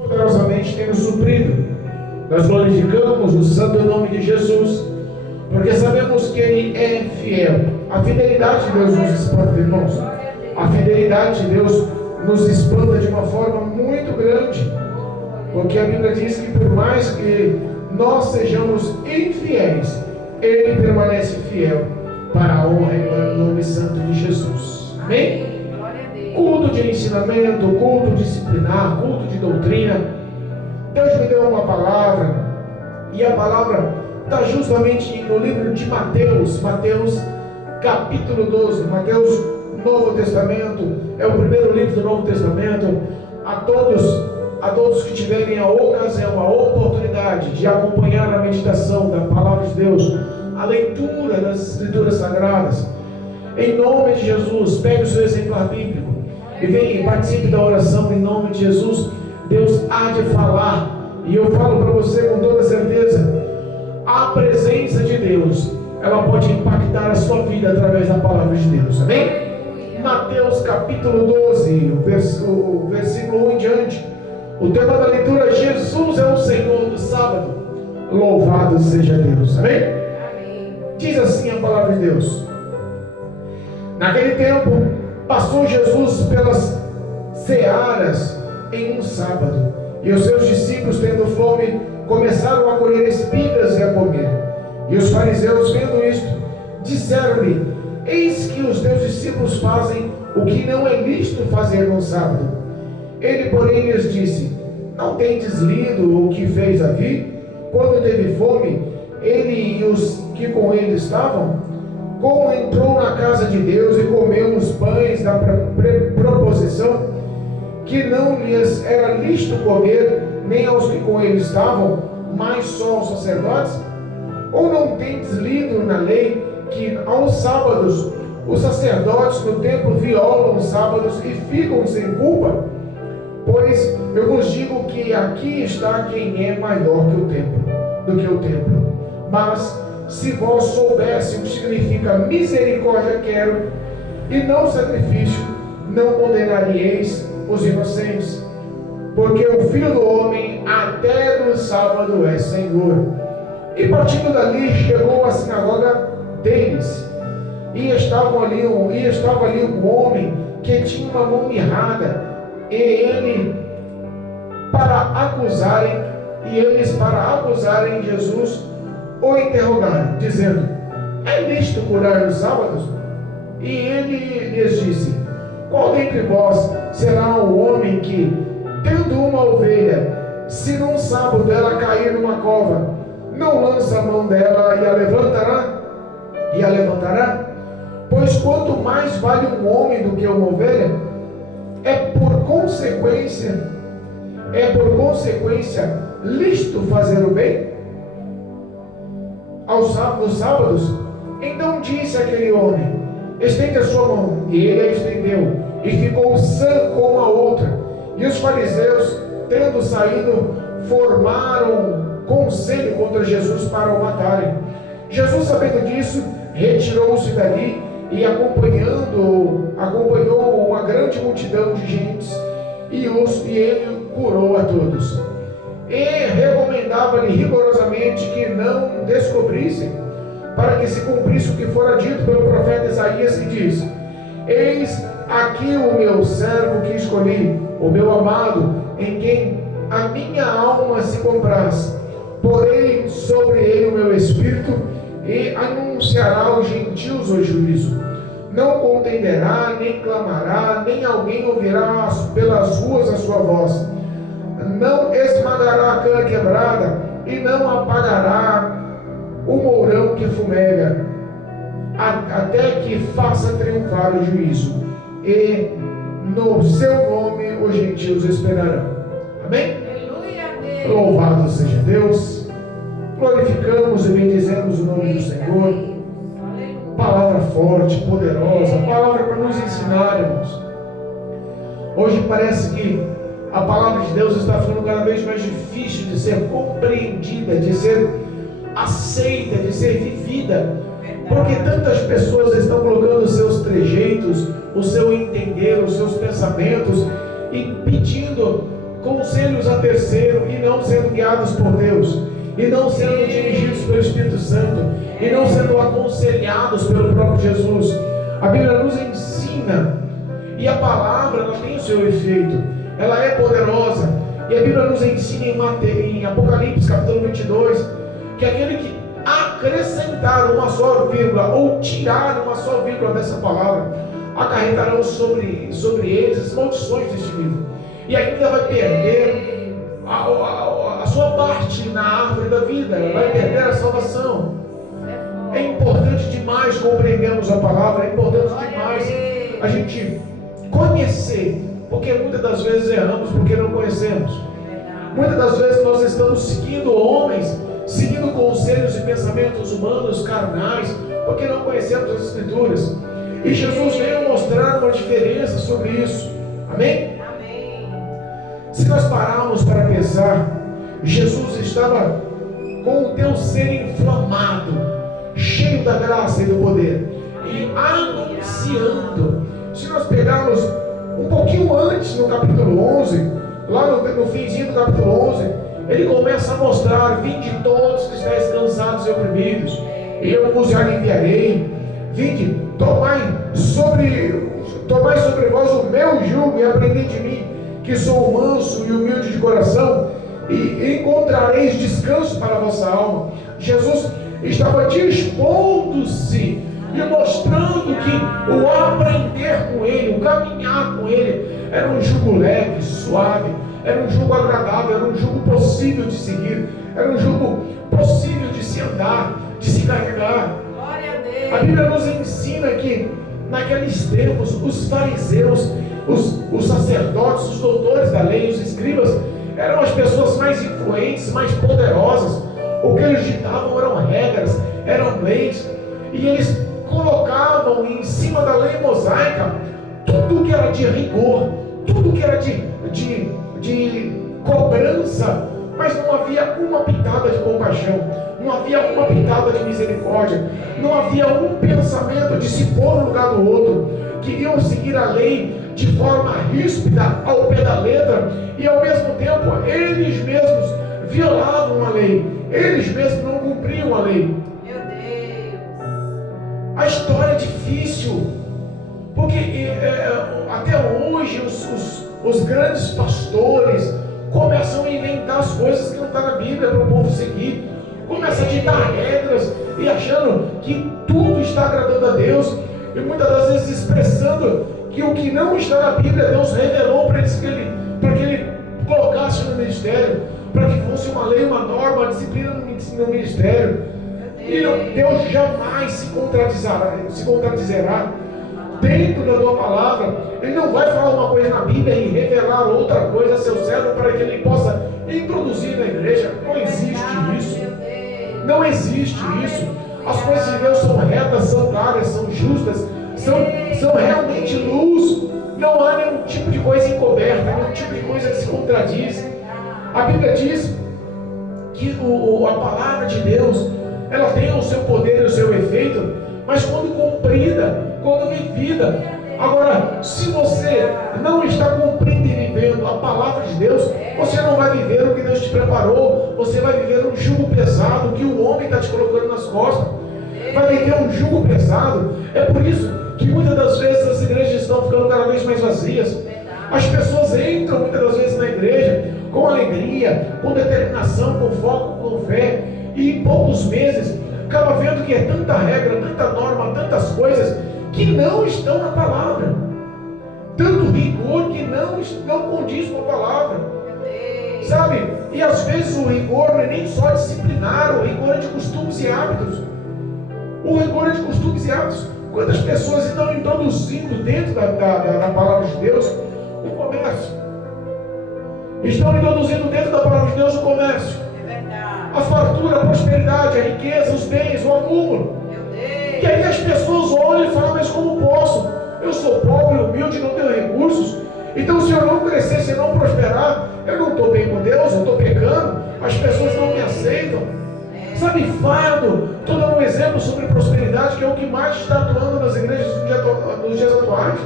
poderosamente tem nos suprido. Nós glorificamos o santo nome de Jesus, porque sabemos que Ele é fiel. A fidelidade de Deus nos espanta, irmãos. A fidelidade de Deus nos espanta de uma forma muito grande, porque a Bíblia diz que por mais que nós sejamos infiéis, Ele permanece fiel para a honra e para o nome santo de Jesus. Amém? Culto de ensinamento, culto disciplinar, culto de doutrina. Deus me deu uma palavra, e a palavra está justamente no livro de Mateus, Mateus capítulo 12. Mateus, Novo Testamento, é o primeiro livro do Novo Testamento. A todos que tiverem a ocasião, a oportunidade de acompanhar a meditação da palavra de Deus, a leitura das Escrituras Sagradas, em nome de Jesus, pegue o seu exemplar bíblico e venha e participe da oração em nome de Jesus. Deus há de falar, e eu falo para você com toda certeza, a presença de Deus, ela pode impactar a sua vida através da palavra de Deus. Amém? Mateus capítulo 12, o versículo 1 em diante. O tema da leitura é: Jesus é o Senhor do sábado. Louvado seja Deus. Amém? Amém. Diz assim a palavra de Deus: naquele tempo, passou Jesus pelas searas em um sábado, e os seus discípulos, tendo fome, começaram a colher espigas e a comer. E os fariseus, vendo isto, disseram-lhe: eis que os teus discípulos fazem o que não é lícito fazer no sábado. Ele, porém, lhes disse: não tendes lido o que fez Davi, quando teve fome, ele e os que com ele estavam? Como entrou na casa de Deus e comeu os pães da proposição, que não lhes era lícito comer, nem aos que com ele estavam, mas só aos sacerdotes? Ou não tendes lido na lei que aos sábados os sacerdotes no templo violam os sábados e ficam sem culpa? Pois eu vos digo que aqui está quem é maior que o templo, do que o templo. Mas se vós soubesse o que significa misericórdia quero, e não sacrifício, não condenaríeis os inocentes. Porque o Filho do Homem até no sábado é Senhor. E partindo dali, chegou à sinagoga deles, e estava ali um homem que tinha uma mão mirrada, e eles para acusarem Jesus, o interrogaram, dizendo: é lícito curar nos sábados? E ele lhes disse: qual dentre vós será o homem que, tendo uma ovelha, se num sábado ela cair numa cova, não lança a mão dela e a levantará? Pois quanto mais vale um homem do que uma ovelha? É por consequência lícito fazer o bem nos sábados? Então disse aquele homem: estende a sua mão. E ele a estendeu, e ficou sã como a outra. E os fariseus, tendo saído, formaram conselho contra Jesus para o matarem. Jesus, sabendo disso, retirou-se dali, e acompanhou uma grande multidão de gentes, e ele curou a todos. E recomendava-lhe rigorosamente que não descobrissem, para que se cumprisse o que fora dito pelo profeta Isaías, que diz: eis aqui o meu servo que escolhi, o meu amado, em quem a minha alma se compraz. Porei sobre ele o meu espírito, e anunciará aos gentios o juízo. Não contenderá, nem clamará, nem alguém ouvirá pelas ruas a sua voz. Não esmagará a cana quebrada, e não apagará o mourão que fumega, até que faça triunfar o juízo. E no seu nome os gentios esperarão. Amém? Louvado seja Deus. Glorificamos e bendizemos o nome do Senhor. Palavra forte, poderosa, palavra para nos ensinar, irmãos. Hoje parece que a palavra de Deus está ficando cada vez mais difícil de ser compreendida, de ser aceita, de ser vivida, porque tantas pessoas estão colocando os seus trejeitos, o seu entender, os seus pensamentos, e pedindo conselhos a terceiro e não sendo guiados por Deus, e não sendo dirigidos pelo Espírito Santo, e não sendo aconselhados pelo próprio Jesus. A Bíblia nos ensina, e a palavra ela tem o seu efeito, ela é poderosa, e a Bíblia nos ensina em Apocalipse capítulo 22, que aquele que acrescentar uma só vírgula ou tirar uma só vírgula dessa palavra, acarretarão sobre eles as maldições deste livro, e ainda vai perder a sua parte na árvore da vida, vai perder a salvação. É importante demais compreendermos a palavra, é importante demais a gente conhecer, porque muitas das vezes erramos porque não conhecemos. Muitas das vezes nós estamos seguindo homens, seguindo conselhos e pensamentos humanos, carnais, porque não conhecemos as Escrituras. E Jesus veio mostrar uma diferença sobre isso. Amém? Se nós pararmos para pensar, Jesus estava com o teu ser inflamado, cheio da graça e do poder, e anunciando. Se nós pegarmos um pouquinho antes, no capítulo 11, lá no finzinho do capítulo 11, ele começa a mostrar: vinde todos que estáis cansados e oprimidos, eu vos aliviarei. Vinde, tomai sobre vós o meu jugo e aprendei de mim, que sou manso e humilde de coração, e encontrareis descanso para a vossa alma. Jesus estava dispondo-se e mostrando que o aprender com Ele, o caminhar com Ele, era um jugo leve, suave, era um jugo agradável, era um jugo possível de seguir, era um jugo possível de se andar, de se carregar. A Bíblia nos ensina que naqueles tempos os fariseus, os sacerdotes, os doutores da lei, os escribas, eram as pessoas mais influentes, mais poderosas. O que eles ditavam eram regras, eram leis, e eles colocavam em cima da lei mosaica tudo que era de rigor, tudo que era de cobrança, mas não havia uma pitada de compaixão, não havia uma pitada de misericórdia, não havia um pensamento de se pôr no lugar do outro. Queriam seguir a lei de forma ríspida, ao pé da letra, e ao mesmo tempo eles mesmos violavam a lei, eles mesmos não cumpriam a lei. Meu Deus! A história é difícil, porque até hoje os grandes pastores começam a inventar as coisas que não estão na Bíblia para o povo seguir, começam a ditar regras e achando que tudo está agradando a Deus, e muitas das vezes expressando que o que não está na Bíblia Deus revelou para que ele colocasse no ministério, para que fosse uma lei, uma norma, uma disciplina no ministério. E Deus jamais se contradizerá dentro da tua palavra. Ele não vai falar uma coisa na Bíblia e revelar outra coisa a seu servo para que ele possa introduzir na igreja. Não existe isso. Não existe isso. As coisas de Deus são retas, são claras, são justas, são realmente luz. Não há nenhum tipo de coisa encoberta, nenhum tipo de coisa que se contradiz. A Bíblia diz que a palavra de Deus, ela tem o seu poder e o seu efeito, mas quando cumprida, quando vivida. Agora, se você não está cumprindo e vivendo a palavra de Deus, você não vai viver o que Deus te preparou. Você vai viver um jugo pesado que o homem está te colocando nas costas. Vai viver um jugo pesado. É por isso que muitas das vezes as igrejas estão ficando cada vez mais vazias. As pessoas entram muitas das vezes na igreja com alegria, com determinação, com foco, com fé, e em poucos meses acaba vendo que é tanta regra, tanta norma, tantas coisas que não estão na palavra, tanto rigor que não condiz com a palavra, sabe? E às vezes o rigor não é nem só disciplinar, o rigor é de costumes e hábitos. O rigor é de costumes e hábitos. Quantas pessoas estão introduzindo dentro da palavra de Deus o comércio? Estão introduzindo dentro da palavra de Deus o comércio, a fartura, a prosperidade, a riqueza, os bens, o acúmulo. E aí as pessoas olham e falam: mas como posso? Eu sou pobre, humilde, não tenho recursos. Então, se eu não crescer, se eu não prosperar, eu não estou bem com Deus, eu estou pecando, as pessoas não me aceitam. Sabe, fardo, estou dando um exemplo sobre prosperidade, que é o que mais está atuando nas igrejas nos dias atuais.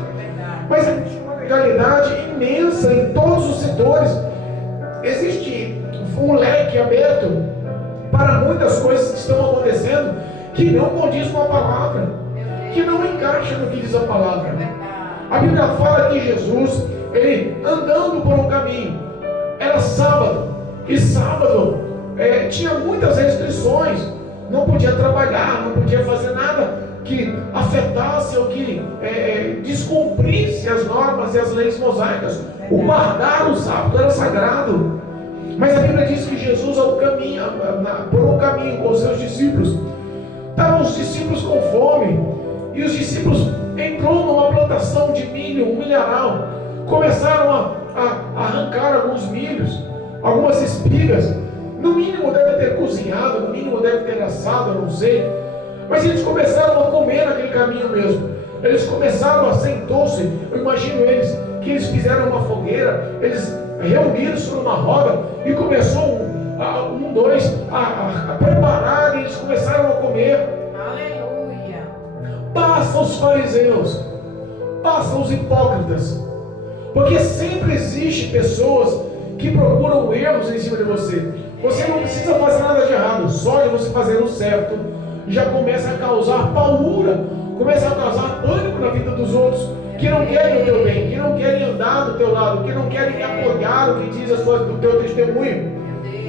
Mas existe uma legalidade imensa em todos os setores. existe um leque aberto para muitas coisas que estão acontecendo que não condiz com a palavra, que não encaixa no que diz a palavra. A Bíblia fala que Jesus, ele andando por um caminho, era sábado, e sábado tinha muitas restrições, não podia trabalhar, não podia fazer nada que afetasse ou que descumprisse as normas e as leis mosaicas. O guardar o sábado era sagrado. Mas a Bíblia diz que Jesus, por um caminho com os seus discípulos, estavam os discípulos com fome, e os discípulos entrou numa plantação de milho, um milharal, começaram a arrancar alguns milhos, algumas espigas. No mínimo deve ter cozinhado, no mínimo deve ter assado, eu não sei. Mas eles começaram a comer naquele caminho mesmo. Eles começaram a sentou-se. Eu imagino que eles fizeram uma fogueira, eles reuniram-se numa roda e começou dois a preparar, e eles começaram a comer. Aleluia. Passa os fariseus, passa os hipócritas, porque sempre existe pessoas que procuram erros em cima de você. Você não precisa fazer nada de errado, só de você fazer o certo já começa a causar paura, começa a causar pânico na vida dos outros, que não querem o teu bem, que não querem andar do teu lado, que não querem apoiar o que diz o teu testemunho.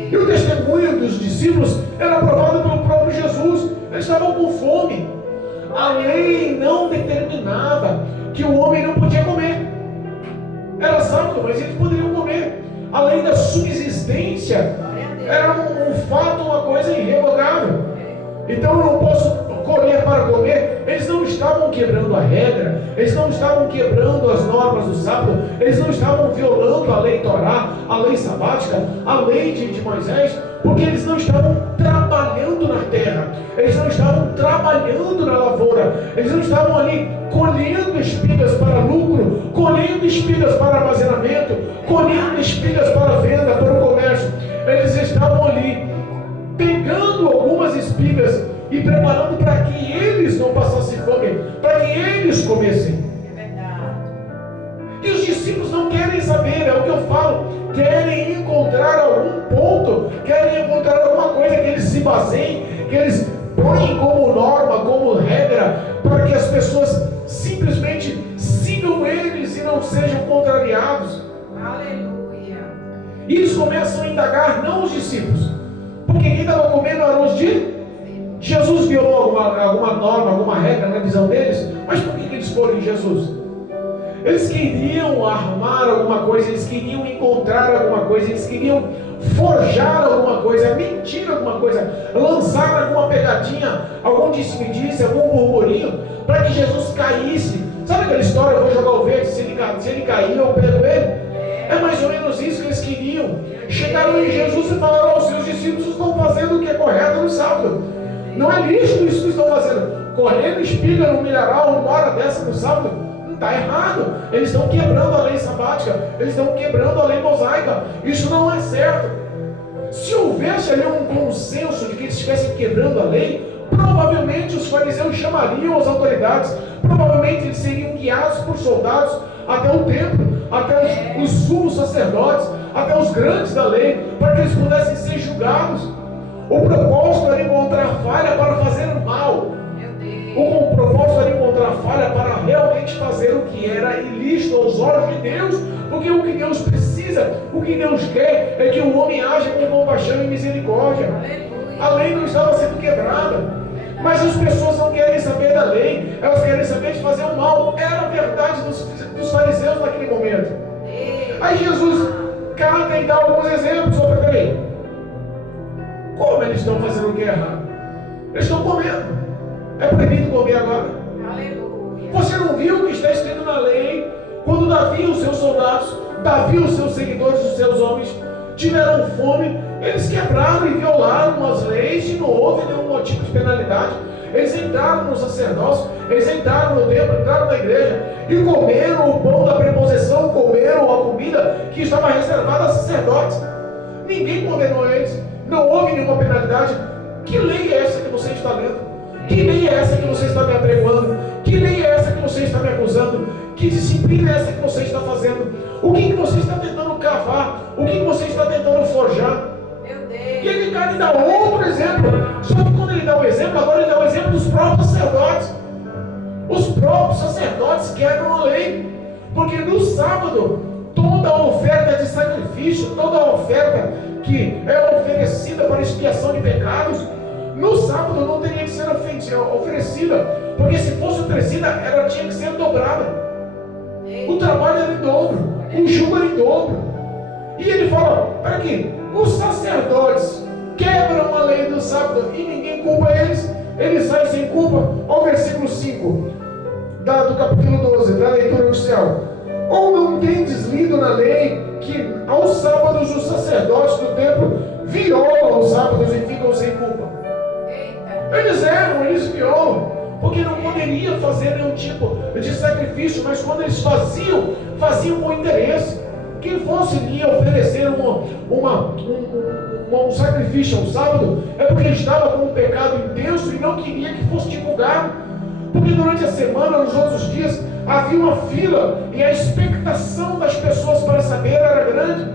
E o testemunho dos discípulos era aprovado pelo próprio Jesus. Eles estavam com fome. A lei não determinava que o homem não podia comer. Era sábado, mas eles poderiam comer. A lei da subsistência era um fato, uma coisa irrevogável. Então eu não posso colher para comer. Eles não estavam quebrando a regra, eles não estavam quebrando as normas do sábado, eles não estavam violando a lei Torá, a lei sabática, a lei de Moisés, porque eles não estavam trabalhando na terra, eles não estavam trabalhando na lavoura, eles não estavam ali colhendo espigas para lucro, colhendo espigas para armazenamento, colhendo espigas para venda, para o comércio. Eles estavam ali pegando algumas espigas e preparando para que eles não passassem fome, para que eles comessem. É verdade. E os discípulos não querem saber, é o que eu falo, querem encontrar algum ponto, querem encontrar alguma coisa que eles se baseiem, que eles põem como norma, como regra, para que as pessoas simplesmente sigam eles e não sejam contrariados. Aleluia. E eles começam a indagar, não os discípulos, porque quem estava comendo eram os discípulos. Jesus violou alguma norma, alguma regra na visão deles, mas por que eles foram em Jesus? Eles queriam armar alguma coisa, eles queriam encontrar alguma coisa, eles queriam forjar alguma coisa, mentir alguma coisa, lançar alguma pegadinha, algum disse-me-disse, algum burburinho, para que Jesus caísse. Sabe aquela história, eu vou jogar o verde, se ele cair, eu pego ele? É mais ou menos isso que eles queriam. Chegaram em Jesus e falaram aos seus discípulos: estão fazendo o que é correto no sábado. Não é lícito isso que estão fazendo. Colhendo espiga no milharal, uma hora dessa no sábado, não está errado. Eles estão quebrando a lei sabática, eles estão quebrando a lei mosaica. Isso não é certo. Se houvesse ali um consenso de que eles estivessem quebrando a lei, provavelmente os fariseus chamariam as autoridades, provavelmente eles seriam guiados por soldados até o templo, até os sumos sacerdotes, até os grandes da lei, para que eles pudessem ser julgados. O propósito era encontrar falha para fazer mal. O propósito era encontrar falha para realmente fazer o que era ilícito aos olhos de Deus. Porque o que Deus precisa, o que Deus quer, é que o homem haja com compaixão e misericórdia. A lei não estava sendo quebrada, mas as pessoas não querem saber da lei, elas querem saber de fazer o mal. Era a verdade dos fariseus naquele momento. Aí Jesus cata e dá alguns exemplos. Peraí, como eles estão fazendo o que é errado? Eles estão comendo. É proibido comer agora. Aleluia. Você não viu o que está escrito na lei? Quando Davi e os seus soldados, Davi e os seus seguidores, os seus homens, tiveram fome, eles quebraram e violaram as leis e não houve nenhum motivo de penalidade. Eles entraram no sacerdócio, eles entraram no templo, entraram na igreja e comeram o pão da preposição, comeram a comida que estava reservada a sacerdotes. Ninguém condenou eles. Não houve nenhuma penalidade. Que lei é essa que você está lendo? Que lei é essa que você está me apregoando? Que lei é essa que você está me acusando? Que disciplina é essa que você está fazendo? O que você está tentando cavar? O que você está tentando forjar? Meu Deus. E ele cai e dá outro exemplo. Só que quando ele dá o exemplo, agora ele dá o exemplo dos próprios sacerdotes. Os próprios sacerdotes quebram a lei. Porque no sábado, toda a oferta de sacrifício, toda a oferta que é oferecida para expiação de pecados, no sábado não teria que ser oferecida. Porque se fosse oferecida, ela tinha que ser dobrada. O trabalho era em dobro, o jugo era em dobro. E ele fala, para quê? Os sacerdotes quebram a lei do sábado e ninguém culpa eles. Eles saem sem culpa. Olha o versículo 5 do capítulo 12, da leitura oficial. Ou não tendes lido na lei que aos sábados os sacerdotes do templo violam os sábados e ficam sem culpa? Eles erram, eles violam, porque não poderia fazer nenhum tipo de sacrifício, mas quando eles faziam com interesse. Quem fosse ia oferecer um sacrifício ao sábado, é porque estava com um pecado intenso e não queria que fosse divulgado. Porque durante a semana, nos outros dias, havia uma fila e a expectação das pessoas para saber era grande.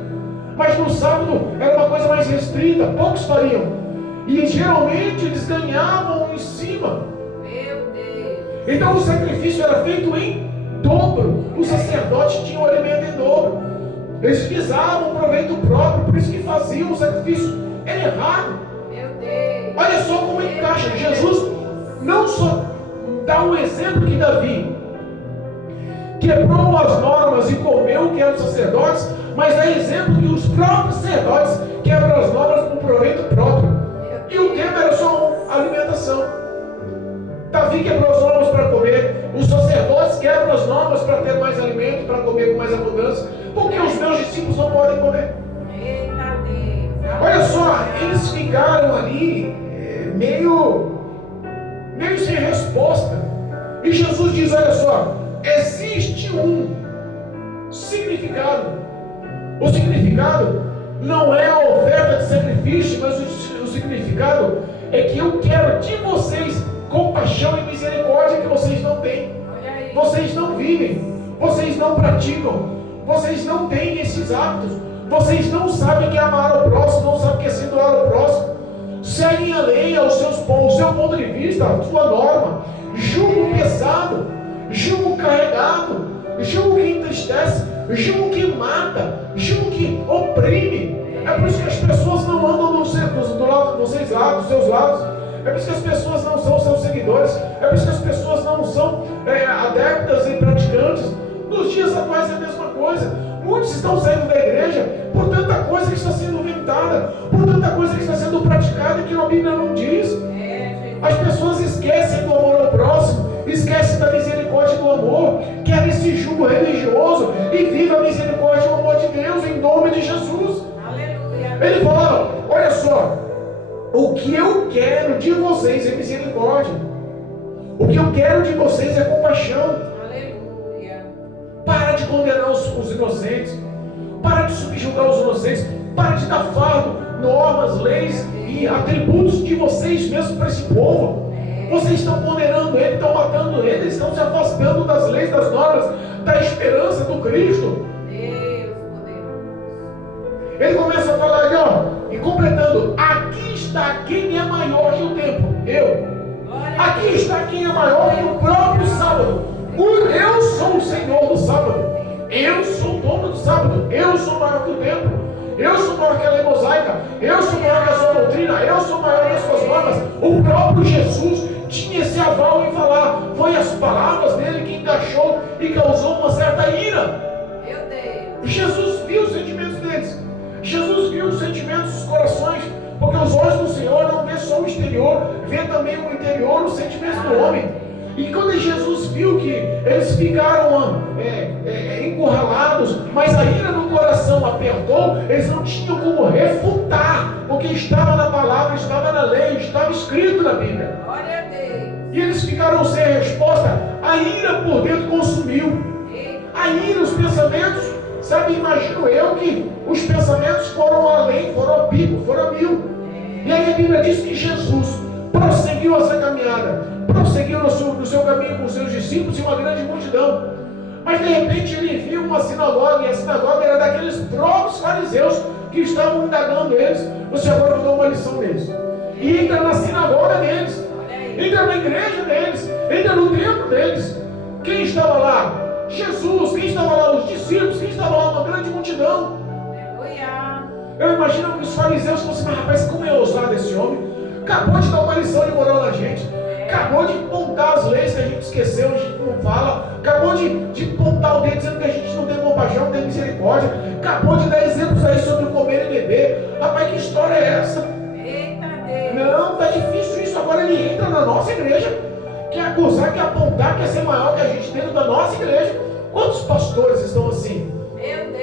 Mas no sábado era uma coisa mais restrita, poucos fariam. E geralmente eles ganhavam em cima. Meu Deus. Então o sacrifício era feito em dobro. Os sacerdotes tinham o alimento em dobro. Eles visavam um proveito próprio, por isso que faziam o sacrifício errado. Meu Deus. Olha só como encaixa. Jesus não só dá um exemplo que Davi quebrou as normas e comeu o que eram os sacerdotes, mas dá exemplo que os próprios sacerdotes quebram as normas com proveito próprio. E o tema era só alimentação. Davi quebrou as normas para comer, os sacerdotes quebram as normas para ter mais alimento, para comer com mais abundância, porque os meus discípulos não podem comer. Eita Deus. Olha só, eles ficaram ali meio sem resposta. E Jesus diz, olha só, existe um significado. O significado não é a oferta de sacrifício, mas o significado é que eu quero de vocês compaixão e misericórdia que vocês não têm. Vocês não vivem, vocês não praticam, vocês não têm esses hábitos, vocês não sabem que é amar ao próximo, não sabem que é se doar ao próximo, seguem a lei ao seu ponto de vista, a sua norma, julgo pesado, julgo carregado, julgo que entristece, julgo que mata, julgo que oprime. É por isso que as pessoas não andam dos seus lados. É por isso que as pessoas não são seus seguidores. É por isso que as pessoas não são adeptas e praticantes. Nos dias atuais é a mesma coisa. Muitos estão saindo da igreja por tanta coisa que está sendo inventada, por tanta coisa que está sendo praticada que a Bíblia não diz. As pessoas esquecem do amor ao próximo, esquecem da misericórdia e do amor, querem esse jugo religioso e vivem a misericórdia e o amor de Deus em nome de Jesus. Aleluia. Ele fala, olha só, o que eu quero de vocês é misericórdia. O que eu quero de vocês é compaixão. Aleluia. Para de condenar os inocentes. Para de subjugar os inocentes. Para de dar fardo, normas, leis e atributos de vocês mesmos para esse povo. Vocês estão condenando ele, estão matando ele, estão se afastando das leis, das normas, da esperança do Cristo. Deus poderoso. Ele começa a falar ali, ó, e completando, aqui está quem é maior que o tempo. Eu. Aqui está quem é maior que o próprio sábado. Eu sou o Senhor do sábado. Eu sou o dono do sábado. Eu sou maior que o tempo. Eu sou maior que a lei mosaica. Eu sou maior que a sua doutrina. Eu sou maior que as suas normas. O próprio Jesus tinha esse aval em falar. Foi as palavras dele que encaixou e causou uma certa ira. Meu Deus. Jesus viu os sentimentos deles. Jesus viu os sentimentos dos corações. Porque os olhos do Senhor não vê só o exterior, vê também o interior, os sentimentos do homem. E quando Jesus viu que eles ficaram encurralados, mas a ira no coração apertou, eles não tinham como refutar, porque estava na palavra, estava na lei, estava escrito na Bíblia. Glória a Deus. E eles ficaram sem resposta. A ira por dentro consumiu. A ira, os pensamentos, sabe, imagino eu que os pensamentos foram além, foram a pico, foram a mil. E aí a Bíblia diz que Jesus prosseguiu essa caminhada, prosseguiu no seu caminho com os seus discípulos e uma grande multidão. Mas de repente ele viu uma sinagoga, e a sinagoga era daqueles próprios fariseus que estavam indagando eles. Você agora vai dar uma lição deles. E entra na sinagoga deles, entra na igreja deles, entra no templo deles. Quem estava lá? Jesus. Quem estava lá? Os discípulos. Quem estava lá? Uma grande multidão. Eu imagino que os fariseus fossem, mas rapaz, como é ousado esse homem? Acabou de dar uma lição de moral na gente. Acabou de pontar as leis que a gente esqueceu, a gente não fala. Acabou de pontar o dedo dizendo que a gente não tem compaixão, não tem misericórdia. Acabou de dar exemplos aí sobre comer e beber. Rapaz, que história é essa? Não, tá difícil isso. Agora ele entra na nossa igreja, quer acusar, quer apontar, quer ser maior que a gente dentro da nossa igreja. Quantos pastores estão assim?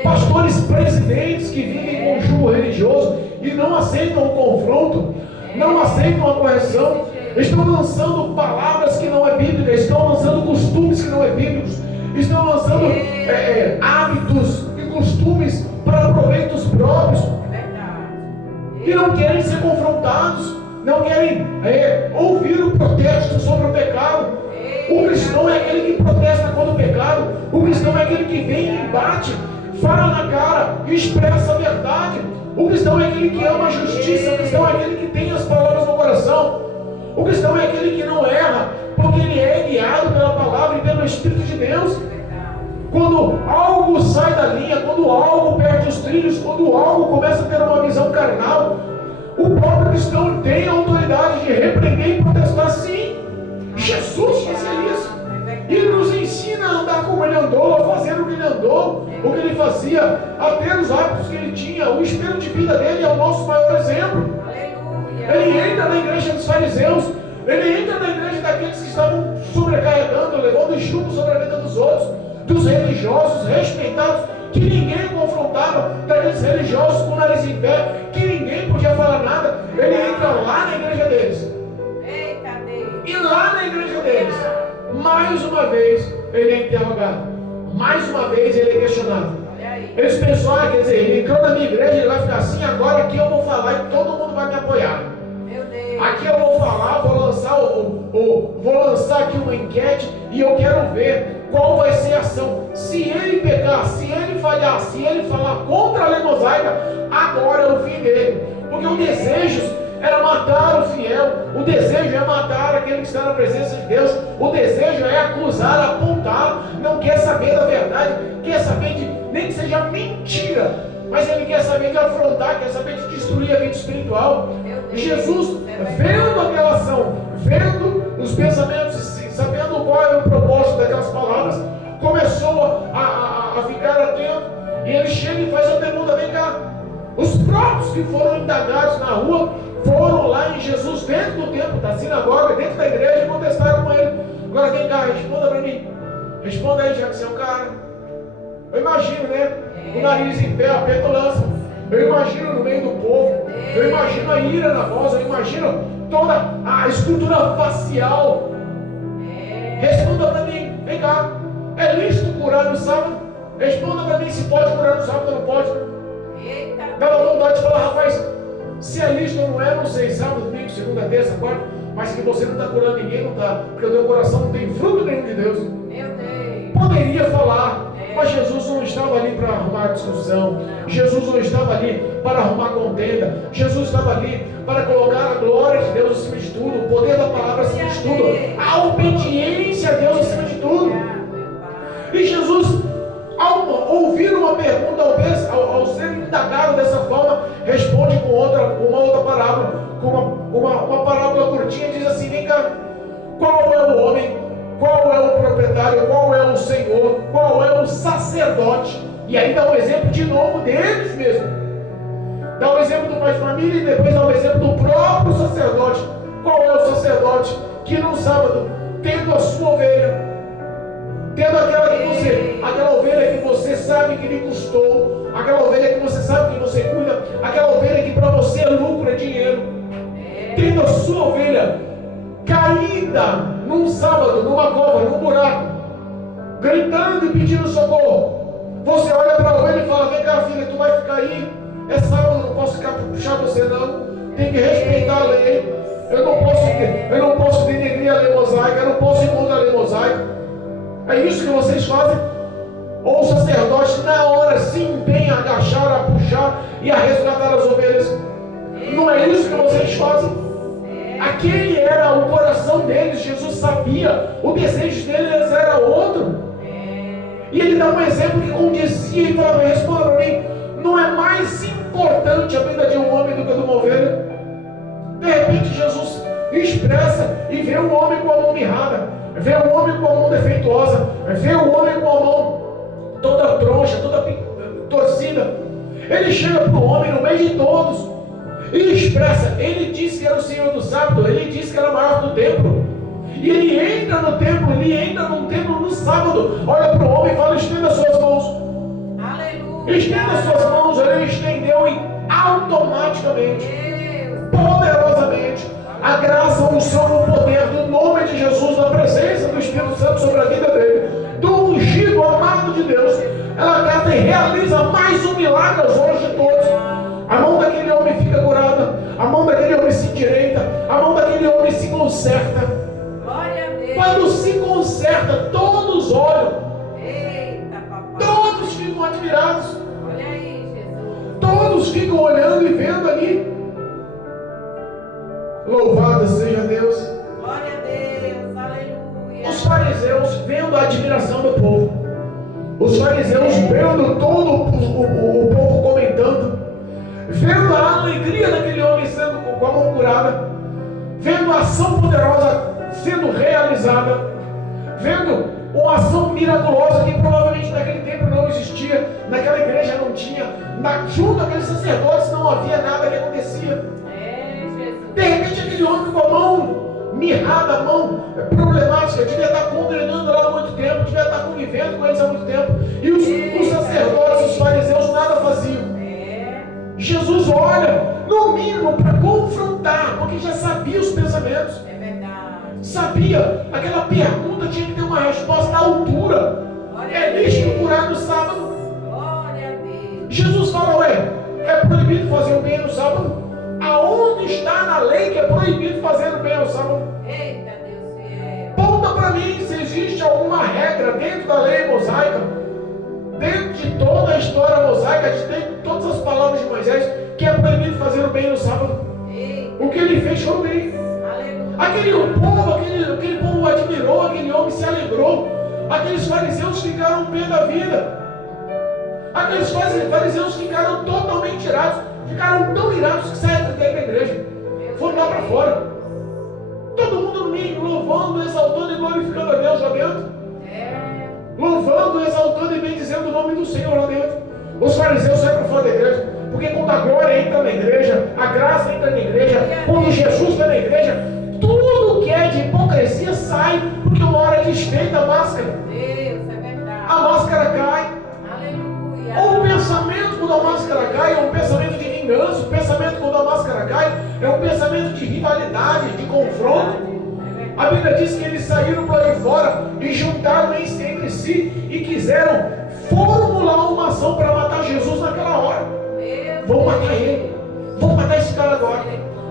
Pastores presidentes que vivem com jugo religioso e não aceitam o confronto, não aceitam a correção, estão lançando palavras que não é bíblica, estão lançando costumes que não é bíblicos, estão lançando hábitos e costumes para proveitos próprios e não querem ser confrontados, não querem ouvir o protesto sobre o pecado. O cristão é aquele que protesta contra o pecado, o cristão é aquele que vem e bate, fala na cara, expressa a verdade. O cristão é aquele que ama a justiça, o cristão é aquele que tem as palavras no coração. O cristão é aquele que não erra, porque ele é guiado pela palavra e pelo Espírito de Deus. Quando algo sai da linha, quando algo perde os trilhos, quando algo começa a ter uma visão carnal, o próprio cristão tem a autoridade de repreender e protestar sim. Jesus fazia isso. Ele nos ensina a andar como ele andou, a fazer o que ele andou, o que ele fazia, a ter os hábitos que ele tinha. O estilo de vida dele é o nosso maior exemplo. Ele entra na igreja dos fariseus, ele entra na igreja daqueles que estavam sobrecarregando, levando jugo sobre a vida dos outros, dos religiosos respeitados, que ninguém confrontava, daqueles religiosos com o nariz em pé, que ninguém podia falar nada. Ele entra lá na igreja deles. E lá na igreja deles, mais uma vez, ele é interrogado. Mais uma vez, ele é questionado. Eles pensam, quer dizer, ele entrou na minha igreja, ele vai ficar assim, agora aqui eu vou falar e todo mundo vai me apoiar. Aqui eu vou falar, vou lançar aqui uma enquete e eu quero ver qual vai ser a ação. Se ele pecar, se ele falhar, se ele falar contra a lei mosaica, agora é o fim dele. Porque o desejo era matar o fiel, o desejo é matar aquele que está na presença de Deus, o desejo é acusar, apontar, não quer saber da verdade, quer saber de, nem que seja mentira, mas ele quer saber de afrontar, quer saber de destruir a vida espiritual. Jesus, vendo aquela ação, vendo os pensamentos, sabendo qual era o propósito daquelas palavras, começou a ficar atento, e ele chega e faz a pergunta: vem cá, os próprios que foram indagados na rua foram lá em Jesus, dentro do templo, da sinagoga, dentro da igreja, e contestaram com ele. Agora vem cá, responda para mim. Responda aí, já que você é um cara. Eu imagino, né? O nariz em pé, a petulância. Eu imagino no meio do povo. Eu imagino a ira na voz. Eu imagino toda a estrutura facial. Responda para mim. Vem cá. É lícito curar no sábado? Responda para mim se pode curar no sábado ou não pode. Dá vontade de falar, rapaz, se é lícito ou não é, não sei, sábado, domingo, segunda, terça, quarta, mas que você não está curando ninguém, não está, porque o teu coração não tem fruto nenhum de Deus. Poderia falar, mas Jesus não estava ali para arrumar discussão, Jesus não estava ali para arrumar contenda, Jesus estava ali para colocar a glória de Deus acima de tudo, o poder da palavra acima de tudo, a obediência a Deus acima de tudo. E Jesus, ao ouvir uma pergunta, ao ser indagado dessa forma, responde com uma outra parábola, com uma parábola curtinha, diz assim: vem cá, qual é o homem, qual é o proprietário, qual é o senhor, qual é o sacerdote? E aí dá um exemplo de novo deles mesmo, dá um exemplo do pai de família e depois dá um exemplo do próprio sacerdote. Qual é o sacerdote que no sábado, tendo a sua ovelha, tendo aquela ovelha que você sabe que lhe custou, aquela ovelha que você sabe que você cuida, aquela ovelha que para você é lucro, é dinheiro, tendo a sua ovelha caída num sábado, numa cova, num buraco, gritando e pedindo socorro, você olha para a ovelha e fala: vem cá, filha, tu vai ficar aí, é sábado, não posso puxar você não, tem que respeitar a lei, eu não posso denegrir a lei mosaica, eu não posso ir contra a lei mosaica. É isso que vocês fazem? Ou o sacerdote na hora se empenha a agachar, a puxar e a resgatar as ovelhas. Não é isso que vocês fazem? Aquele era o coração deles. Jesus sabia, o desejo deles era outro. E ele dá um exemplo que condizia e falava: responda para mim, não é mais importante a vida de um homem do que a de uma ovelha? De repente Jesus expressa e vê um homem com a mão mirrada, vê um homem com a mão defeituosa, vê um homem com a mão toda troncha, toda torcida. Ele chega para o homem no meio de todos e expressa. Ele disse que era o Senhor do sábado, ele disse que era o maior do templo, e ele entra no templo, ele entra no templo no sábado, olha para o homem e fala: estenda suas mãos. Aleluia. Estenda suas mãos. Ele estendeu e automaticamente, poderosamente, a graça, a unção, o poder do nome de Jesus, da presença do Espírito Santo sobre a vida dele, do ungido amado de Deus, ela cata e realiza mais um milagre aos olhos de todos. A mão daquele homem fica curada, a mão daquele homem se endireita, a mão daquele homem se conserta. Quando se conserta, todos olham. Eita, papai. Todos ficam admirados. Olha aí, Jesus. Todos ficam olhando e vendo ali. Louvado seja Deus. Glória a Deus, aleluia. Os fariseus vendo a admiração do povo, os fariseus vendo todo o povo comentando, vendo a alegria daquele homem sendo com a mão curada, vendo a ação poderosa sendo realizada, vendo uma ação miraculosa que provavelmente naquele tempo não existia, naquela igreja não tinha, junto àqueles sacerdotes não havia nada que acontecia. De repente aquele homem com a mão mirrada, a mão problemática, devia estar congregando lá há muito tempo, devia estar convivendo com eles há muito tempo, e os sacerdotes, os fariseus nada faziam. Jesus olha, no mínimo, para confrontar, porque já sabia os pensamentos. Sabia, aquela pergunta tinha que ter uma resposta à altura. É lícito curar no sábado? Jesus fala: ué, é proibido fazer o bem no sábado? Aonde está na lei que é proibido fazer o bem ao sábado? Eita, Deus, conta para mim se existe alguma regra dentro da lei mosaica, dentro de toda a história mosaica, dentro de todas as palavras de Moisés, que é proibido fazer o bem no sábado. Eita. O que ele fez foi o bem. Aquele povo admirou, aquele homem se alegrou. Aqueles fariseus ficaram pé da vida. Aqueles fariseus ficaram totalmente irados. Ficaram tão irados que saíram da igreja. Foram lá para fora. Todo mundo no meio, louvando, exaltando e glorificando a Deus lá dentro. Louvando, exaltando e bendizendo o nome do Senhor lá dentro. Os fariseus saem para fora da igreja. Porque quando a glória entra na igreja, a graça entra na igreja, quando Jesus está na igreja, tudo que é de hipocrisia sai, porque uma hora desfeita a máscara. A máscara cai. Ou o pensamento quando a máscara cai é um pensamento de vingança. O pensamento quando a máscara cai é um pensamento de rivalidade, de confronto. A Bíblia diz que eles saíram para aí fora e juntaram entre si e quiseram formular uma ação para matar Jesus naquela hora. Vamos matar ele. Vamos matar esse cara agora.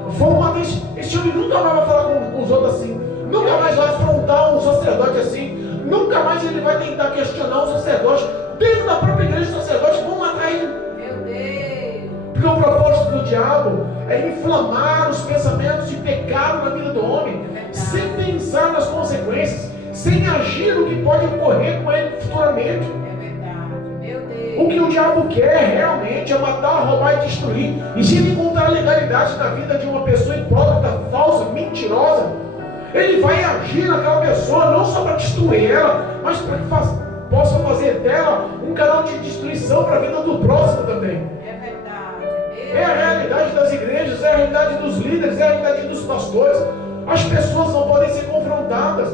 Vamos matar esse homem. Nunca mais vai falar com os outros assim. Nunca mais vai afrontar um sacerdote assim. Nunca mais ele vai tentar questionar um sacerdote. Dentro da própria igreja, os sacerdotes vão matar ele. Meu Deus. Porque o propósito do diabo é inflamar os pensamentos de pecado na vida do homem, sem pensar nas consequências, sem agir no que pode ocorrer com ele futuramente. O que o diabo quer realmente é matar, roubar e destruir. E se ele encontrar legalidade na vida de uma pessoa hipócrita, falsa, mentirosa, ele vai agir naquela pessoa não só para destruir ela, mas para que possa fazer dela um canal de destruição para a vida do próximo também. É verdade. É a realidade das igrejas, é a realidade dos líderes, é a realidade dos pastores. As pessoas não podem ser confrontadas.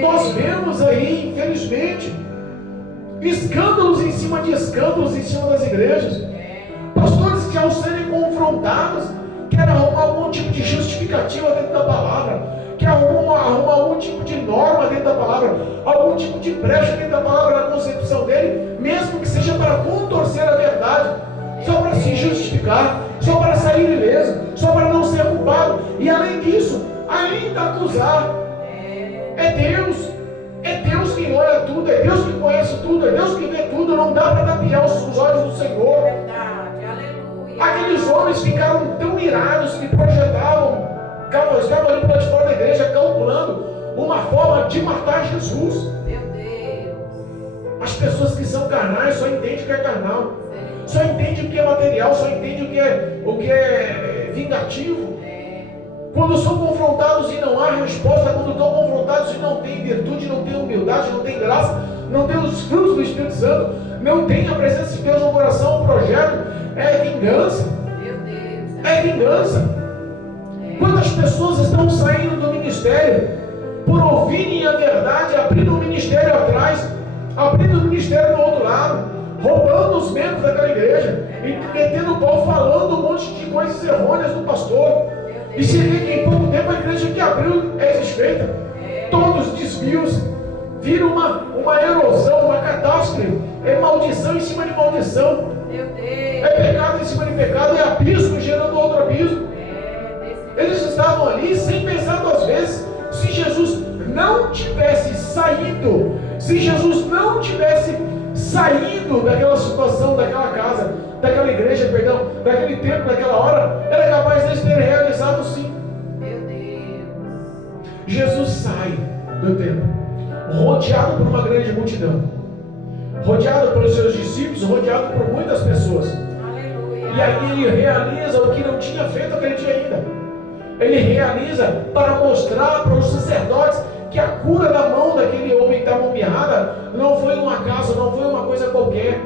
Nós vemos aí, infelizmente, escândalos em cima de escândalos em cima das igrejas. Pastores que, ao serem confrontados, querem arrumar algum tipo de justificativa dentro da palavra, querem arrumar algum tipo de norma dentro da palavra, algum tipo de brecha dentro da palavra na concepção dele, mesmo que seja para contorcer a verdade, só para se justificar, só para sair ileso, só para não ser culpado, e além disso, ainda acusar. É Deus. É Deus quem olha tudo, é Deus que conhece tudo, é Deus que vê tudo. Não dá para tapiar os olhos do Senhor. Verdade, aleluia. Aqueles homens ficaram tão irados que projetavam, estavam ali para de fora da igreja, calculando uma forma de matar Jesus. Meu Deus. As pessoas que são carnais só entendem o que é carnal, só entendem o que é material, só entendem o que é vingativo. Quando são confrontados e não há resposta, quando estão confrontados e não tem virtude, não tem humildade, não tem graça, não tem os frutos do Espírito Santo, não tem a presença de Deus no coração, o projeto é vingança. Meu Deus. É vingança. Quantas pessoas estão saindo do ministério por ouvirem a verdade, abrindo o ministério atrás, abrindo o ministério do outro lado, roubando os membros daquela igreja e metendo o pau, falando um monte de coisas errôneas do pastor. E se vê que em pouco tempo a igreja que abriu é desfeita. Todos os desvios viram uma erosão, uma catástrofe. É maldição em cima de maldição. Meu Deus. É pecado em cima de pecado, é abismo gerando outro abismo. Eles estavam ali sem pensar duas vezes. Se Jesus não tivesse saído, se Jesus não tivesse saído daquela situação, daquela casa, daquela igreja, perdão, daquele tempo, daquela hora, era capaz de ter realizado sim. Meu Deus. Jesus sai do templo, rodeado por uma grande multidão, rodeado pelos seus discípulos, rodeado por muitas pessoas. Aleluia. E aí ele realiza o que não tinha feito aquele dia ainda. Ele realiza para mostrar para os sacerdotes que a cura da mão daquele homem que estava mumiada não foi um acaso, não foi uma coisa qualquer.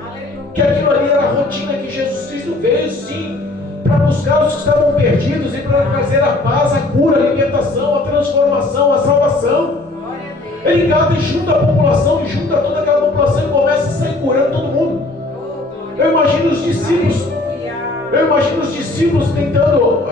Aleluia. Que aquilo ali era a rotina que Jesus Cristo veio sim para buscar os que estavam perdidos e para trazer a paz, a cura, a libertação, a transformação, a salvação. Glória a Deus. Ele engata e junta a população, e junta toda aquela população e começa a sair curando todo mundo. Oh, glória. Eu imagino os discípulos, Aleluia. eu imagino os discípulos tentando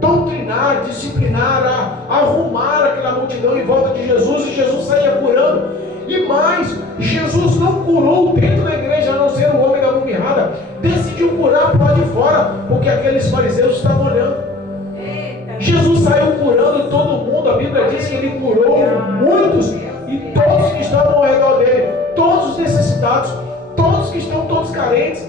doutrinar, disciplinar, arrumar aquela multidão em volta de Jesus, e Jesus saía curando. E mais, Jesus não curou dentro da igreja, a não ser o homem da mumirrada, decidiu curar para lá de fora, porque aqueles fariseus estavam olhando. Eita. Jesus saiu curando todo mundo, a Bíblia diz que ele curou muitos, e todos que estavam ao redor dele, todos os necessitados, todos que estão todos carentes.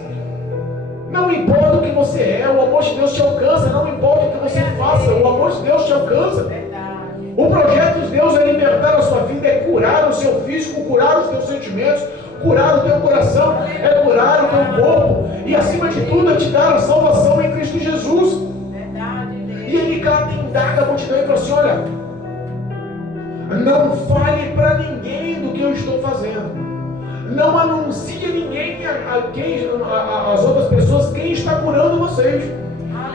Não importa o que você é, o amor de Deus te alcança. Não importa o que você faça, o amor de Deus te alcança. Verdade. O projeto de Deus é libertar a sua vida, é curar o seu físico, curar os teus sentimentos, curar o teu coração, é curar o teu corpo, e acima de tudo é te dar a salvação em Cristo Jesus. Verdade, Deus. E ele cata, indaga a multidão e fala assim: olha, não fale para ninguém do que eu estou fazendo. Não anuncie a ninguém, as outras pessoas, quem está curando vocês.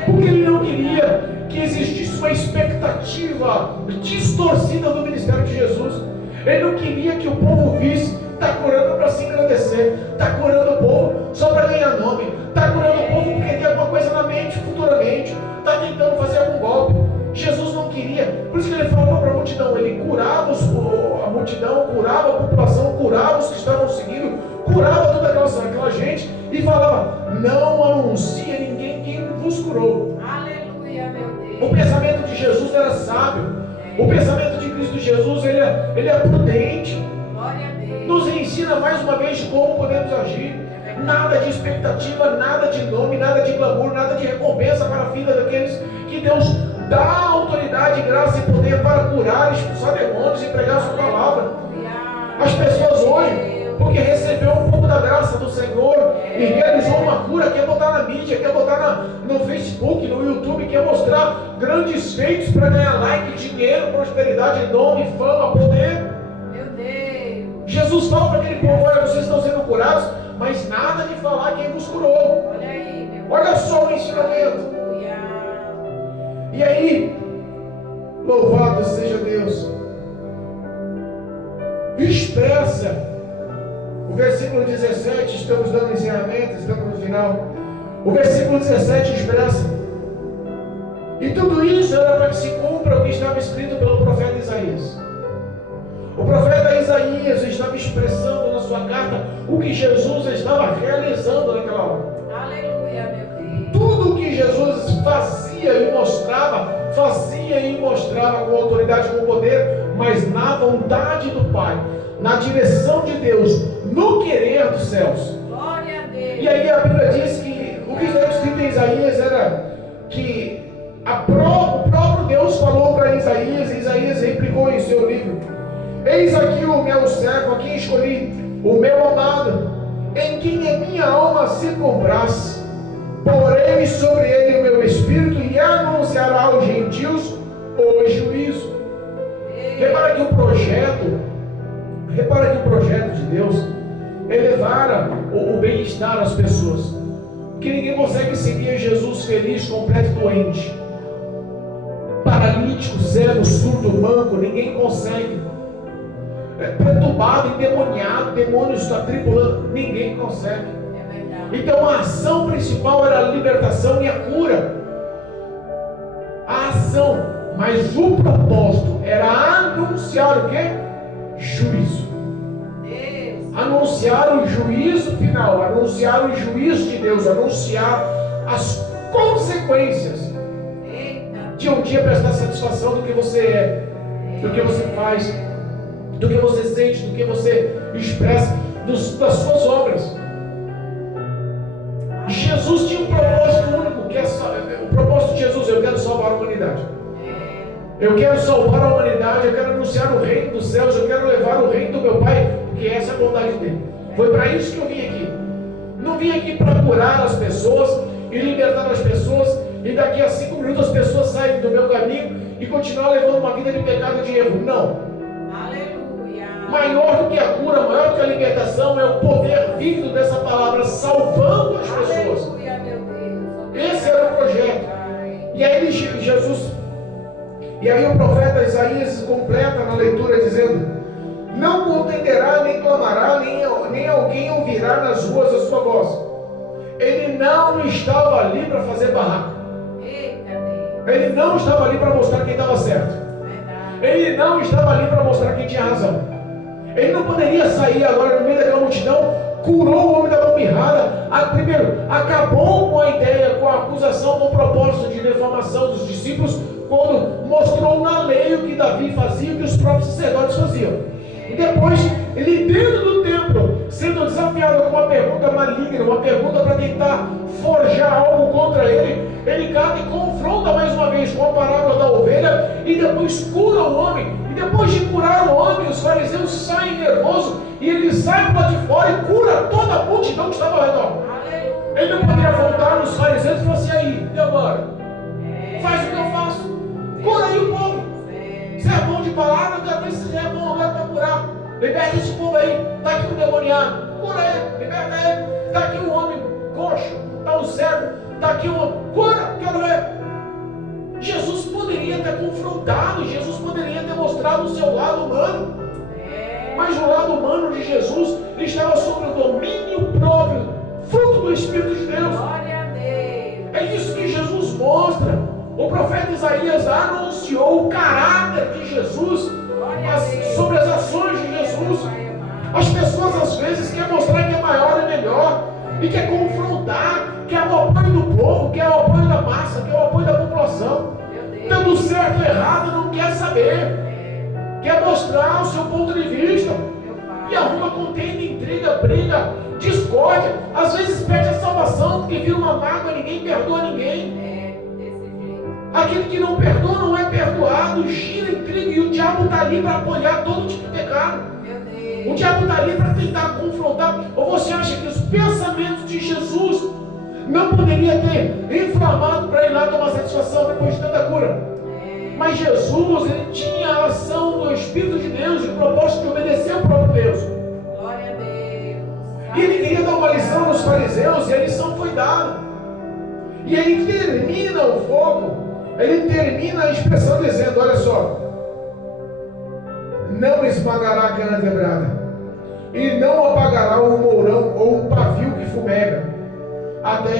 Porque ele não queria que existisse uma expectativa distorcida do ministério de Jesus. Ele não queria que o povo visse: está curando para se engrandecer, está curando o povo só para ganhar nome, está curando o povo porque tem alguma coisa na mente futuramente, está tentando fazer algum golpe. Jesus não queria, por isso que ele falou para a multidão, ele curava a multidão, curava a população, curava os que estavam seguindo, curava toda aquela gente e falava: não anuncie a ninguém quem vos curou. Aleluia, meu Deus. O pensamento de Jesus era sábio, o pensamento de Cristo Jesus ele é prudente, Glória a Deus. nos ensina mais uma vez como podemos agir. Nada de expectativa, nada de nome, nada de glamour, nada de recompensa para a vida daqueles que Deus dá autoridade, graça e poder para curar, expulsar demônios e pregar a sua palavra. As pessoas hoje, porque recebeu um pouco da graça do Senhor e realizou uma cura, quer botar na mídia, quer botar no Facebook, no YouTube, quer mostrar grandes feitos para ganhar like, dinheiro, prosperidade, nome, fama, poder. Meu Deus. Jesus fala para aquele povo: olha, vocês estão sendo curados, mas nada de falar quem vos curou. Olha aí, meu Deus. Olha só o ensinamento. Aleluia. E aí, louvado seja Deus, expressa o versículo 17, estamos dando encerramento, estamos no final. O versículo 17 expressa: e tudo isso era para que se cumpra o que estava escrito pelo profeta Isaías. O profeta Isaías estava expressando na sua carta o que Jesus estava realizando naquela hora. Aleluia, meu Deus. Tudo o que Jesus fazia e mostrava com autoridade, com poder, mas na vontade do Pai, na direção de Deus, no querer dos céus. Glória a Deus. E aí a Bíblia diz que o que está escrito em Isaías era que o próprio Deus falou para Isaías, e Isaías replicou em seu livro: eis aqui o meu servo, a quem escolhi, o meu amado, em quem a minha alma se compraz. Porei sobre ele o meu espírito e anunciará aos gentios o juízo. Repara que o projeto de Deus é levar o bem-estar às pessoas. Porque ninguém consegue seguir Jesus feliz, completo e doente. Paralítico, cego, surdo, manco, ninguém consegue. Perturbado, endemoniado, demônios atribulando, ninguém consegue. É verdade. Então a ação principal era a libertação e a cura. A ação, mas o propósito era anunciar o quê? Juízo. Deus. Anunciar o juízo final, anunciar o juízo de Deus, anunciar as consequências Eita. de um dia prestar satisfação do que você é, do que você faz, do que você sente, do que você expressa, das suas obras. Jesus tinha um propósito único, que é o propósito de Jesus: eu quero salvar a humanidade. Eu quero salvar a humanidade, eu quero anunciar o reino dos céus, eu quero levar o reino do meu Pai, porque essa é a vontade dele. Foi para isso que eu vim aqui. Não vim aqui para curar as pessoas e libertar as pessoas, e daqui a 5 minutos as pessoas saem do meu caminho e continuar levando uma vida de pecado e de erro. Não. Aleluia. Maior do que a cura, maior do que a libertação é o poder vívido dessa palavra, salvando as pessoas. Aleluia, meu Deus. Esse era o projeto. E aí Jesus... E aí o profeta Isaías completa na leitura dizendo: não contenderá, nem clamará, nem alguém ouvirá nas ruas a sua voz. Ele não estava ali para fazer barraco. Eita, Deus. Ele não estava ali para mostrar quem estava certo. Verdade. Ele não estava ali para mostrar quem tinha razão. Ele não poderia sair agora no meio daquela multidão, curou o homem da mão mirrada. Primeiro, acabou com a ideia, com a acusação, com o propósito de defamação dos discípulos, quando mostrou na lei o que Davi fazia e o que os próprios sacerdotes faziam. E depois, ele dentro do templo, sendo desafiado com uma pergunta maligna, uma pergunta para tentar forjar algo contra ele, ele cata e confronta mais uma vez com a parábola da ovelha, e depois cura o homem. E depois de curar o homem, os fariseus saem nervosos, e ele sai para de fora e cura toda a multidão que estava ao redor. Aleluia. Ele não poderia voltar nos fariseus e falar assim: aí, e agora? Faz o que eu faço. Cura aí o povo. Você é bom de palavra, talvez você é bom agora para curar. Liberta esse povo aí. Está aqui o demoniado. Cura ele, liberta ele. Está aqui o homem coxo, está o cego, está aqui o homem. Cura, quero ver. Jesus poderia ter confrontado, Jesus poderia ter mostrado o seu lado humano. Mas o lado humano de Jesus estava sob o domínio próprio, fruto do Espírito de Deus. Glória a Deus. É isso que Jesus mostra. O profeta Isaías anunciou o caráter de Jesus, sobre as ações de Jesus. As pessoas às vezes querem mostrar que é maior e melhor, e quer confrontar, quer o apoio do povo, quer o apoio da massa, quer o apoio da população. Dando certo ou errado, não quer saber, quer mostrar o seu ponto de vista, e arruma contenda, intriga, briga, discórdia. Às vezes perde a salvação porque vira uma mágoa, ninguém perdoa ninguém. Aquele que não perdoa não é perdoado, gira, intriga, e o diabo está ali para apoiar todo tipo de pecado. O diabo está ali para tentar confrontar. Ou você acha que os pensamentos de Jesus não poderia ter inflamado para ir lá tomar satisfação depois de tanta cura? Mas Jesus, ele tinha a ação do Espírito de Deus e o propósito de obedecer ao próprio Deus. Glória a Deus. E ele queria dar uma lição aos fariseus, e a lição foi dada. E ele termina o fogo. Ele termina a expressão dizendo: olha só, não esmagará a cana quebrada, e não apagará o mourão ou o pavio que fumega, até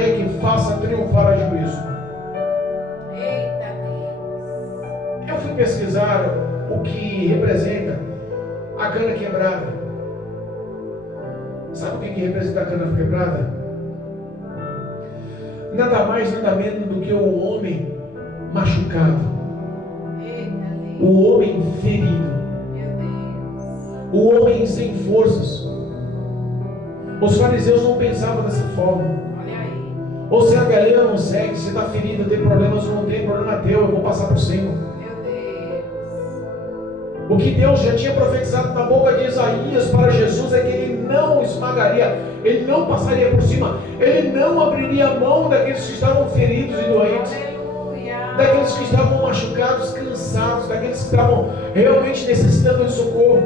que faça triunfar a juízo. Eita Deus. Eu fui pesquisar o que representa a cana quebrada. Sabe o que representa a cana quebrada? Nada mais, nada menos do que o homem machucado. Eita Deus. o homem ferido, Meu Deus. o homem sem forças. Os fariseus não pensavam dessa forma. Olha aí. Ou se a galera não segue, se está ferido, tem problemas ou não tem problema teu, eu vou passar por cima. Meu Deus. O que Deus já tinha profetizado na boca de Isaías para Jesus é que ele não esmagaria, ele não passaria por cima, ele não abriria a mão daqueles que estavam feridos e doentes, Aleluia. daqueles que estavam machucados, cansados, daqueles que estavam realmente necessitando de socorro.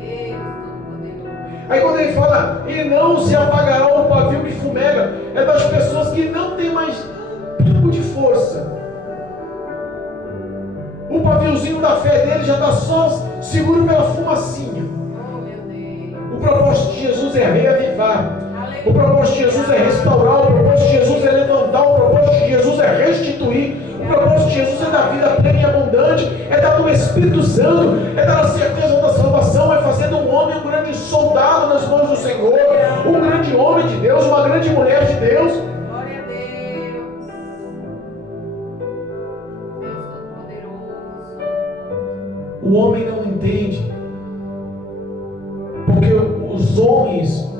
Deus Todo-Poderoso. Aí quando ele fala, e não se apagará o pavio que fumega, é das pessoas que não têm mais um pingo de força. O paviozinho da fé dele já está só seguro pela fumacinha. Oh, meu Deus. O propósito de Jesus é reavivar. Aleluia. O propósito de Jesus é restaurar. O propósito de Jesus é levantar. O propósito de Jesus é restituir. O propósito de Jesus é dar vida plena e abundante. É dar do Espírito Santo. É dar a certeza da salvação. É fazer de um homem um grande soldado nas mãos do Senhor. Um grande homem de Deus. Uma grande mulher de Deus. Glória a Deus. Deus Todo-Poderoso. O homem não entende. Porque os homens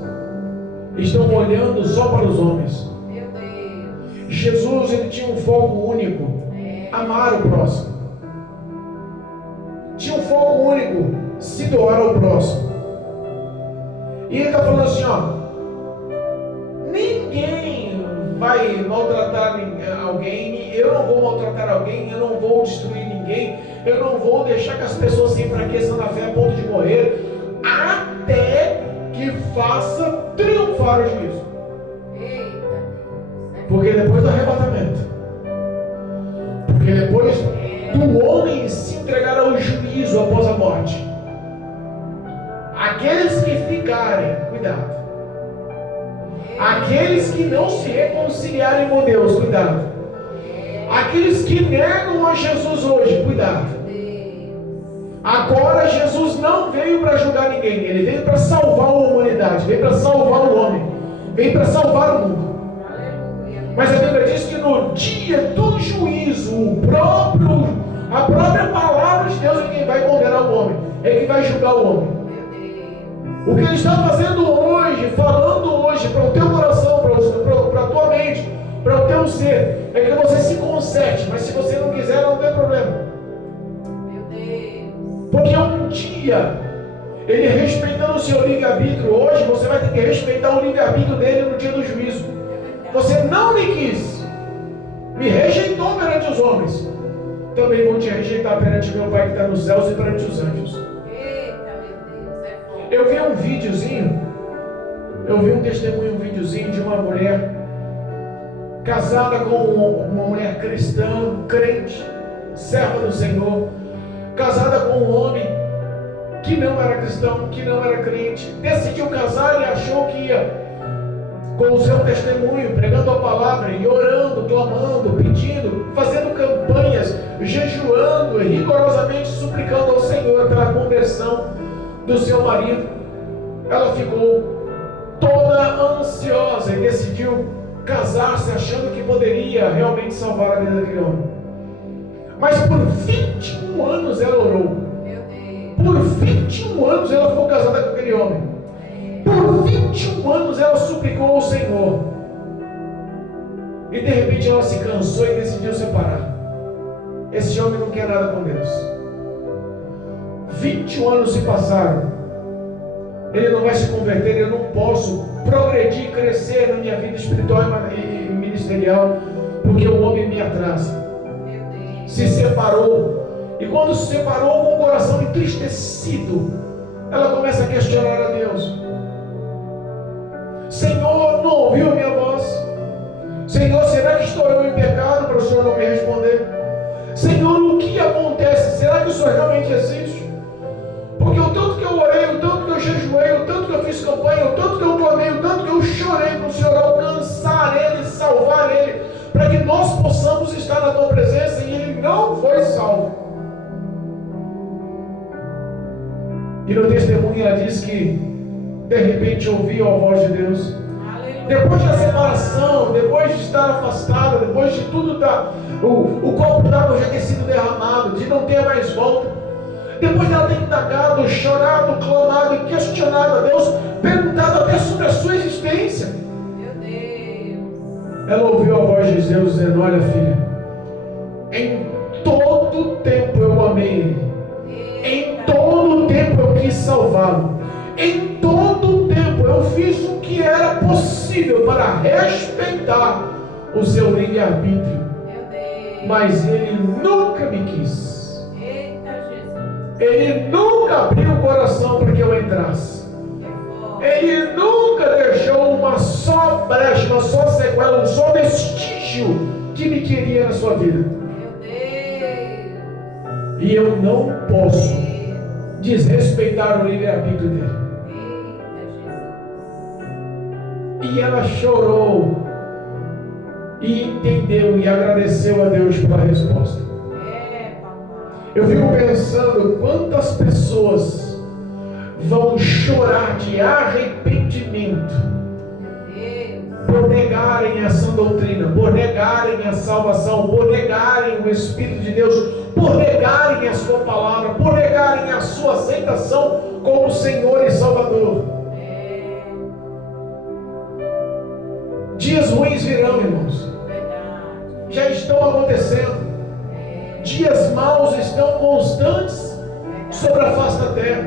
estão olhando só para os homens. Meu Deus. Jesus, ele tinha um foco único: amar o próximo. Tinha um foco único: se doar ao próximo. E ele está falando assim, ó: ninguém vai maltratar alguém, eu não vou maltratar alguém, eu não vou destruir ninguém, eu não vou deixar que as pessoas se enfraqueçam na fé a ponto de morrer, até que faça triunfar o juízo. Eita Deus. Porque depois do arrebatamento, porque depois do homem se entregar ao juízo após a morte, aqueles que ficarem, cuidado, aqueles que não se reconciliarem com Deus, cuidado, aqueles que negam a Jesus hoje, cuidado. Agora Jesus não veio para julgar ninguém, ele veio para salvar a humanidade, veio para salvar o homem, veio para salvar o mundo. Mas a Bíblia diz que no dia do juízo, a própria palavra de Deus é quem vai condenar o homem, é quem vai julgar o homem. O que ele está fazendo hoje, falando hoje para o teu coração, para a tua mente, para o teu ser, é que você se conserte, mas se você não quiser, não tem problema. Porque um dia, ele respeitando o seu livre-arbítrio, hoje você vai ter que respeitar o livre-arbítrio dele no dia do juízo. Você não me quis, me rejeitou perante os homens, também vou te rejeitar perante meu Pai que está nos céus e perante os anjos. Eu vi um videozinho, um testemunho, um videozinho de uma mulher casada com uma mulher cristã, crente, serva do Senhor, casada com um homem que não era cristão, que não era crente, decidiu casar e achou que ia, com o seu testemunho, pregando a palavra e orando, clamando, pedindo, fazendo campanhas, jejuando, rigorosamente suplicando ao Senhor pela conversão do seu marido. Ela ficou toda ansiosa e decidiu casar-se achando que poderia realmente salvar a vida daquele homem. Mas por 21 anos ela orou. Por 21 anos ela ficou casada com aquele homem. Por 21 anos ela suplicou ao Senhor. E de repente ela se cansou e decidiu separar. Esse homem não quer nada com Deus. 21 anos se passaram. Ele não vai se converter. Eu não posso progredir, crescer na minha vida espiritual e ministerial, porque o homem me atrasa. Se separou. E quando se separou, com o coração entristecido, ela começa a questionar a Deus. Senhor, não ouviu a minha voz? Senhor, será que estou eu em pecado para o Senhor não me responder? Senhor, o que acontece? Será que o Senhor realmente existe? Porque o tanto que eu orei, o tanto que eu jejuei, o tanto que eu fiz campanha, o tanto que eu clamei, o tanto que eu chorei para o Senhor alcançar Ele, salvar Ele, para que nós possamos estar na Tua presença, e Ele não foi salvo. E no testemunho ela diz que de repente ouviu a voz de Deus. Depois da separação, depois de estar afastada, depois de tudo o copo d'água já ter sido derramado, de não ter mais volta, depois dela ter indagado, chorado, clamado e questionado a Deus, perguntado até sobre a sua existência, Meu Deus. ela ouviu a voz de Deus dizendo: olha, filha, em todo tempo eu amei ele, em todo tempo eu quis salvá-lo, em todo tempo eu fiz o que era possível para respeitar o seu livre-arbítrio, Meu Deus. mas ele nunca me quis, Eita, Jesus. ele nunca abriu o coração para que eu entrasse, Que forte. ele nunca deixou uma só brecha, uma só sequela, um só vestígio que me queria na sua vida, Meu Deus. e eu não posso desrespeitar o livre-arbítrio dele. E ela chorou e entendeu e agradeceu a Deus pela resposta. Papai. Eu fico pensando quantas pessoas vão chorar de arrependimento Deus. por negarem essa doutrina, por negarem a salvação, por negarem o Espírito de Deus, por negarem a sua palavra, por negarem a sua aceitação como Senhor e Salvador. Dias ruins virão, irmãos. Verdade. Já estão acontecendo. Dias maus estão constantes sobre a face da terra.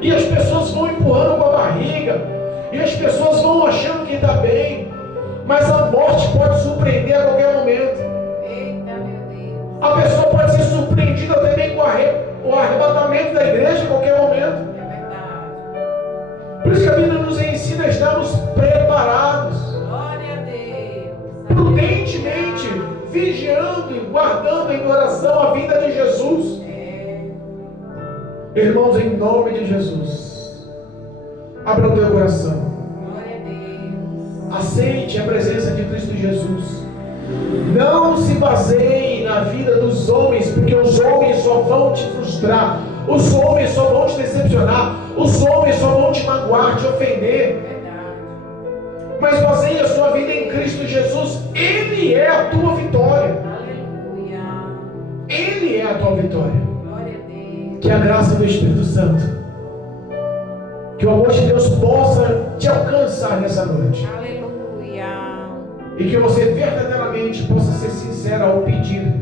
E as pessoas vão empurrando com a barriga. E as pessoas vão achando que está bem. Mas a morte pode surpreender a qualquer momento. Eita, meu Deus. A pessoa pode ser surpreendida até bem com o arrebatamento da igreja a qualquer momento. É verdade. Por isso que a Bíblia nos ensina a estarmos preparados, Glória a Deus. prudentemente, vigiando e guardando em oração a vinda de Jesus. Irmãos, em nome de Jesus, abra o teu coração, Glória a Deus. aceite a presença de Cristo Jesus. Não se baseie na vida dos homens, porque os homens só vão te frustrar, os homens só vão te decepcionar, os homens só vão te magoar, te ofender. Verdade. Mas baseie a sua vida em Cristo Jesus. Ele é a tua vitória. Aleluia. Ele é a tua vitória. Glória a Deus. Que a graça do Espírito Santo, que o amor de Deus possa te alcançar nessa noite, Aleluia. e que você verdadeiramente possa ser sincero ao pedir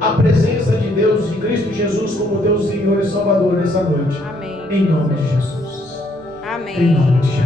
a presença de Deus, de Cristo Jesus como Deus Senhor e Salvador nessa noite, Amém. em nome de Jesus, Amém. em nome de Jesus.